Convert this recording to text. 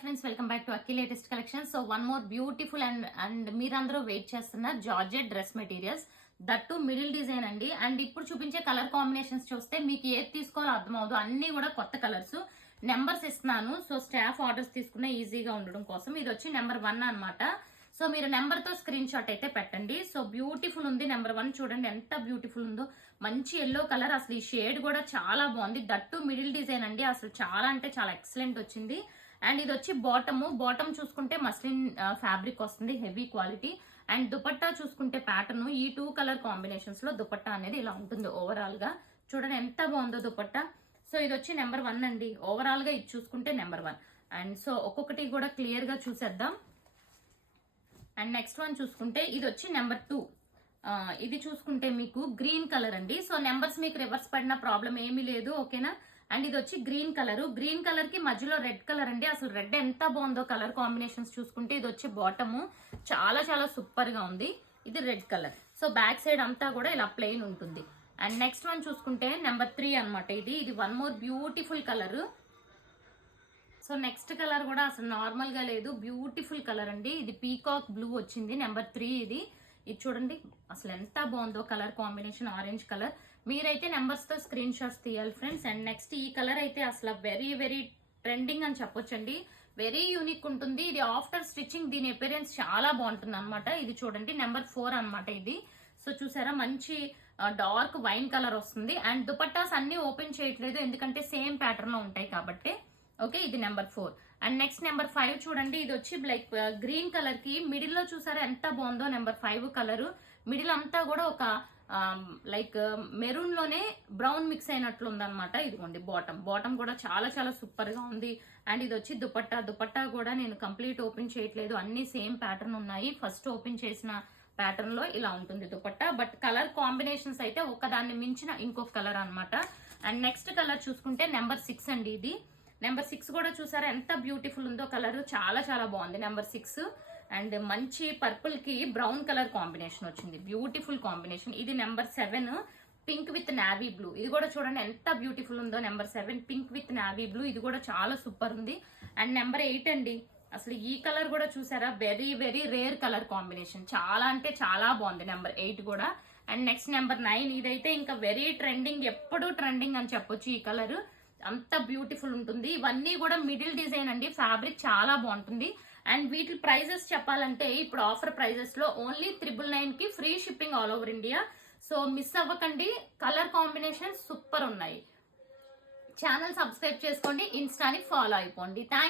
Friends, welcome back to Akki latest collection. So one more beautiful and మీరందరూ wait చేస్తున్న georgette dress materials, that middle design అండి. And ఇప్పుడు చూపించే colour combinations చూస్తే మీకు ఏది తీసుకోవాలో అర్థమవుదు. అన్ని కూడా కొత్త కలర్స్. నెంబర్స్ ఇస్తున్నాను, సో స్టాఫ్ ఆర్డర్స్ తీసుకున్న ఈజీగా ఉండడం కోసం. ఇది వచ్చి నెంబర్ 1 అనమాట. సో మీరు నెంబర్ తో స్క్రీన్ షాట్ అయితే పెట్టండి. సో బ్యూటిఫుల్ ఉంది. నెంబర్ 1 చూడండి ఎంత బ్యూటిఫుల్ ఉందో. మంచి ఎల్లో కలర్, అసలు ఈ షేడ్ కూడా చాలా బాగుంది. దట్టు మిడిల్ డిజైన్ అండి, అసలు చాలా అంటే చాలా ఎక్సలెంట్ వచ్చింది. అండ్ ఇది వచ్చి బాటమ్ చూసుకుంటే మస్లిన్ ఫ్యాబ్రిక్ వస్తుంది, హెవీ క్వాలిటీ. అండ్ దుపట్టా చూసుకుంటే ప్యాటర్న్, ఈ 2 కలర్ కాంబినేషన్స్ లో దుపట్టా అనేది ఇలా ఉంటుంది. ఓవరాల్ గా చూడండి ఎంత బాగుందో దుపట్టా. సో ఇది వచ్చి నెంబర్ 1 అండి. ఓవరాల్ గా ఇది చూసుకుంటే నెంబర్ 1. అండ్ సో ఒక్కొక్కటి కూడా క్లియర్ గా చూసేద్దాం. అండ్ నెక్స్ట్ వన్ చూసుకుంటే ఇది వచ్చి నెంబర్ 2. ఇది చూసుకుంటే మీకు గ్రీన్ కలర్ అండి. సో నెంబర్స్ మీకు రివర్స్ పడిన ప్రాబ్లం ఏమీ లేదు, ఓకేనా. అండ్ ఇది వచ్చి గ్రీన్ కలర్ కి మధ్యలో రెడ్ కలర్ అండి. అసలు రెడ్ ఎంత బాగుందో కలర్ కాంబినేషన్స్ చూసుకుంటే. ఇది వచ్చి బాటము చాలా చాలా సూపర్ గా ఉంది. ఇది red colour. So back side అంతా కూడా ఇలా ప్లెయిన్ ఉంటుంది. అండ్ నెక్స్ట్ వన్ చూసుకుంటే నెంబర్ 3 అనమాట. ఇది one more beautiful colour. So next colour కూడా అసలు నార్మల్ గా లేదు, బ్యూటిఫుల్ కలర్ అండి. ఇది పీకాక్ బ్లూ వచ్చింది, నెంబర్ 3 ఇది చూడండి అసలు ఎంత బాగుందో కలర్ కాంబినేషన్, ఆరెంజ్ కలర్. మీరైతే నెంబర్స్ తో స్క్రీన్ షాట్స్ తీయాలి ఫ్రెండ్స్. అండ్ నెక్స్ట్ ఈ కలర్ అయితే అసలు వెరీ వెరీ ట్రెండింగ్ అని చెప్పొచ్చండి. వెరీ యూనిక్ ఉంటుంది. ఇది ఆఫ్టర్ స్టిచ్చింగ్ దీని అపియరెన్స్ చాలా బాగుంటుంది అనమాట. ఇది చూడండి నెంబర్ 4 అనమాట ఇది. సో చూసారా మంచి డార్క్ వైన్ కలర్ వస్తుంది. అండ్ దుపట్టాస్ అన్ని ఓపెన్ చేయట్లేదు ఎందుకంటే సేమ్ ప్యాటర్న్ లో ఉంటాయి కాబట్టి. ఓకే, ఇది నెంబర్ 4. అండ్ నెక్స్ట్ నెంబర్ 5 చూడండి. ఇది వచ్చి లైక్ గ్రీన్ కలర్ కి మిడిల్ లో చూసారా ఎంత బాగుందో. నెంబర్ 5 కలర్ మిడిల్ అంతా కూడా ఒక లైక్ మెరూన్ లోనే బ్రౌన్ మిక్స్ అయినట్లు ఉందన్నమాట. ఇదిగోండి బాటమ్ కూడా చాలా చాలా సూపర్ గా ఉంది. అండ్ ఇది వచ్చి దుపట్టా కూడా నేను కంప్లీట్ ఓపెన్ చేయట్లేదు, అన్ని సేమ్ ప్యాటర్న్ ఉన్నాయి. ఫస్ట్ ఓపెన్ చేసిన ప్యాటర్న్ లో ఇలా ఉంటుంది దుపట్టా. బట్ కలర్ కాంబినేషన్స్ అయితే ఒకదాన్ని మించిన ఇంకొక కలర్ అనమాట. అండ్ నెక్స్ట్ కలర్ చూసుకుంటే నెంబర్ 6 అండి. ఇది నెంబర్ 6 కూడా చూసారా ఎంత బ్యూటిఫుల్ ఉందో కలర్, చాలా చాలా బాగుంది నెంబర్ 6. అండ్ మంచి పర్పుల్ కి బ్రౌన్ కలర్ కాంబినేషన్ వచ్చింది, బ్యూటిఫుల్ కాంబినేషన్. ఇది number 7 pink with navy blue. ఇది కూడా చూడండి ఎంత బ్యూటిఫుల్ ఉందో. Number 7 pink with navy blue, ఇది కూడా చాలా సూపర్ ఉంది. అండ్ నెంబర్ 8 అండి. అసలు ఈ కలర్ కూడా చూసారా very very rare colour combination, చాలా అంటే చాలా బాగుంది నెంబర్ 8 కూడా. And next number 9. ఇదైతే ఇంకా వెరీ ట్రెండింగ్, ఎప్పుడూ ట్రెండింగ్ అని చెప్పొచ్చు. ఈ కలర్ అంత బ్యూటిఫుల్ ఉంటుంది. ఇవన్నీ కూడా మిడిల్ డిజైన్ అండి, ఫ్యాబ్రిక్ చాలా బాగుంటుంది. అండ్ వీటి ప్రైజెస్ చెప్పాలంటే ఇప్పుడు ఆఫర్ ప్రైజెస్ లో ఓన్లీ 999 కి free shipping all over India. So miss అవ్వకండి, కలర్ కాంబినేషన్ సూపర్ ఉన్నాయి. ఛానల్ సబ్స్క్రైబ్ చేసుకోండి, ఇన్స్టాని ఫాలో అయిపోండి. థ్యాంక్